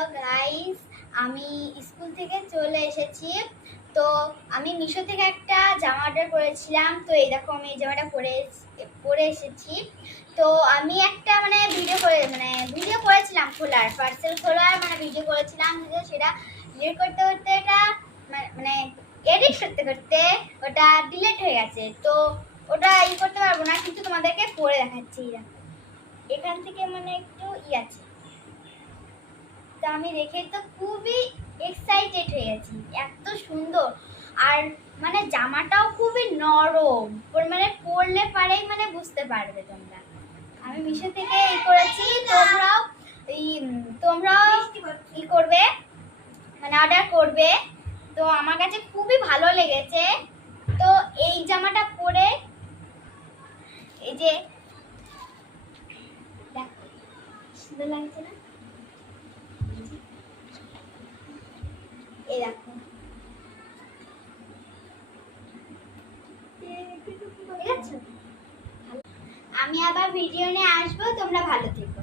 Hello guys, আমি school থেকে চলে এসেছি। তো আমি মিশো থেকে একটা জামা অর্ডার করেছিলাম। তো এই দেখো আমি এই জামাটা পরে এসেছি। তো আমি একটা ভিডিও করেছিলাম খোলার, পার্সেল খোলার ভিডিও করেছিলাম, সেটা ডিলিট করতে করতে এটা মানে এডিট করতে করতে ওটা ডিলিট হয়ে গেছে। তো ওটা করতে পারবো না, কিন্তু তোমাদেরকে পরে দেখাচ্ছি। এখান থেকে একটু আছে। তো আমি দেখে তো খুবই এক্সাইটেড হয়ে গেছি, এত সুন্দর। আর জামাটাও খুবই নরম, পরলে পারেই বুঝতে পারবে তোমরা। আমি মিশো থেকে করেছি, তোমরাও করবে, অর্ডার করবে। তো আমার কাছে খুবই ভালো লেগেছে। তো এই জামাটা পরে এই যে দেখো, সুন্দর লাগছে না? আমি আবার ভিডিও নিয়ে আসবো, তোমরা ভালো থেকো।